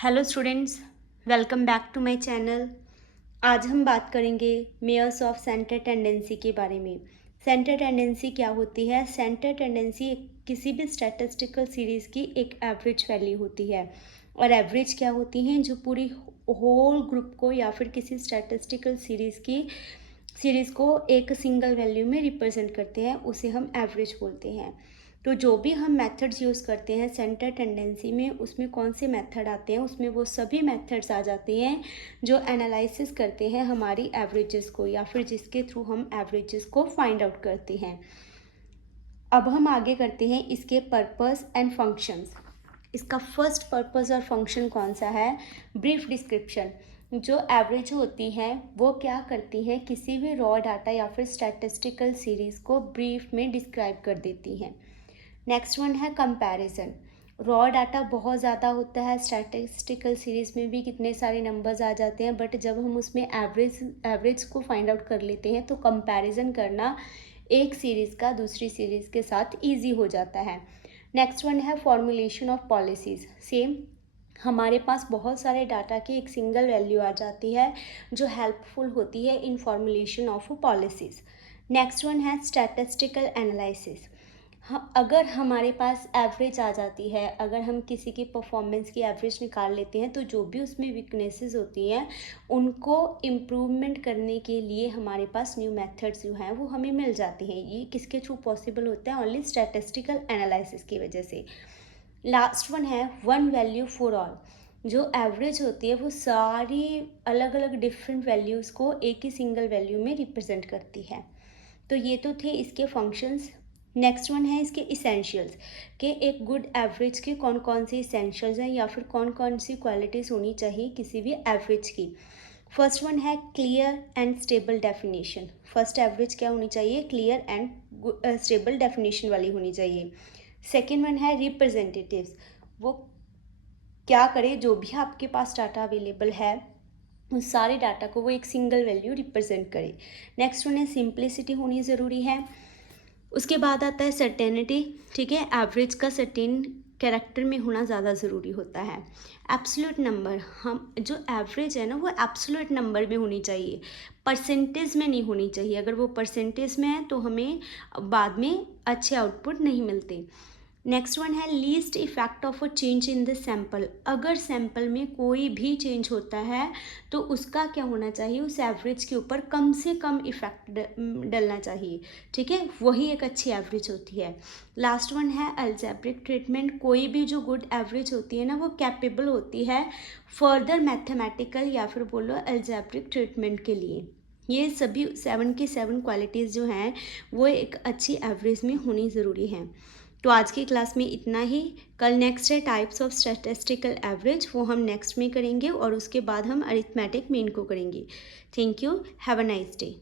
Hello students, welcome back to my channel. आज हम बात करेंगे मेयर्स ऑफ सेंटर टेंडेंसी के बारे में। सेंटर टेंडेंसी क्या होती है? सेंटर टेंडेंसी किसी भी स्टैटिस्टिकल सीरीज़ की एक एवरेज वैल्यू होती है। और एवरेज क्या होती हैं? जो पूरी होल ग्रुप को या फिर किसी स्टैटिस्टिकल सीरीज़ को एक सिंगल वैल्यू में रिप्रेजेंट करते हैं, उसे हम एवरेज बोलते हैं। तो जो भी हम मेथड्स यूज़ करते हैं सेंटर टेंडेंसी में, उसमें कौन से मेथड आते हैं? उसमें वो सभी मेथड्स आ जाते हैं जो एनालिसिस करते हैं हमारी एवरेजेस को, या फिर जिसके थ्रू हम एवरेजेस को फाइंड आउट करते हैं। अब हम आगे करते हैं इसके पर्पस एंड फंक्शंस। इसका फर्स्ट पर्पस और फंक्शन कौन सा है? Brief description. जो एवरेज होती हैं वो क्या करती हैं? किसी भी रॉ डाटा या फिर स्टैटिस्टिकल सीरीज़ को ब्रीफ में डिस्क्राइब कर देती हैं। नेक्स्ट वन है कंपैरिजन। रॉ डाटा बहुत ज़्यादा होता है, स्टैटिस्टिकल सीरीज़ में भी कितने सारे नंबर्स आ जाते हैं, बट जब हम उसमें एवरेज को फाइंड आउट कर लेते हैं तो कंपैरिजन करना एक सीरीज़ का दूसरी सीरीज़ के साथ इजी हो जाता है। नेक्स्ट वन है फॉर्मुलेशन ऑफ पॉलिसीज़। सेम, हमारे पास बहुत सारे डाटा की एक सिंगल वैल्यू आ जाती है जो हेल्पफुल होती है इन formulation of policies. Next one है स्टैटिस्टिकल एनालिसिस। अगर हमारे पास एवरेज आ जाती है, अगर हम किसी की परफॉर्मेंस की एवरेज निकाल लेते हैं, तो जो भी उसमें वीकनेसेस होती हैं उनको इम्प्रूवमेंट करने के लिए हमारे पास न्यू मेथड्स जो हैं वो हमें मिल जाती हैं। ये किसके थ्रू पॉसिबल होता है? ओनली स्टैटिस्टिकल एनालिसिस की वजह से। लास्ट वन है वन वैल्यू फॉर ऑल। जो एवरेज होती है वो सारी अलग अलग डिफरेंट वैल्यूज़ को एक ही सिंगल वैल्यू में रिप्रेजेंट करती है। तो ये तो थे इसके फंक्शंस। नेक्स्ट वन है इसके इसेंशियल्स, कि एक गुड एवरेज के कौन कौन से इसेंशियल्स हैं या फिर कौन कौन सी क्वालिटीज़ होनी चाहिए किसी भी एवरेज की। फर्स्ट वन है clear and stable definition. First average क्या होनी चाहिए? क्लियर एंड स्टेबल डेफिनेशन वाली होनी चाहिए। सेकेंड वन है रिप्रेजेंटेटिव्स। वो क्या करे? जो भी आपके पास डाटा अवेलेबल है उस सारे डाटा को वो एक सिंगल वैल्यू रिप्रेजेंट करे। नेक्स्ट वन है सिंप्लिसिटी होनी ज़रूरी है। उसके बाद आता है सर्टेनिटी। ठीक है, एवरेज का सर्टेन कैरेक्टर में होना ज़्यादा ज़रूरी होता है। एब्सोल्यूट नंबर, हम जो एवरेज है ना वो एब्सोल्यूट नंबर में होनी चाहिए, परसेंटेज में नहीं होनी चाहिए। अगर वो परसेंटेज में है तो हमें बाद में अच्छे आउटपुट नहीं मिलते। नेक्स्ट वन है least effect of a change in the sample. अगर सैम्पल में कोई भी चेंज होता है तो उसका क्या होना चाहिए? उस एवरेज के ऊपर कम से कम इफेक्ट डलना चाहिए। ठीक है, वही एक अच्छी एवरेज होती है। लास्ट वन है अलजेब्रिक ट्रीटमेंट। कोई भी जो गुड एवरेज होती है ना वो कैपेबल होती है फर्दर मैथमेटिकल या फिर बोलो अलजेब्रिक ट्रीटमेंट के लिए। ये सभी 7 की 7 क्वालिटीज़ जो हैं वो एक अच्छी एवरेज में होनी ज़रूरी हैं। तो आज की क्लास में इतना ही। कल नेक्स्ट है टाइप्स ऑफ स्टैटिस्टिकल एवरेज, वो हम नेक्स्ट में करेंगे और उसके बाद हम अरिथमेटिक मीन को करेंगे। Thank you, have a nice day.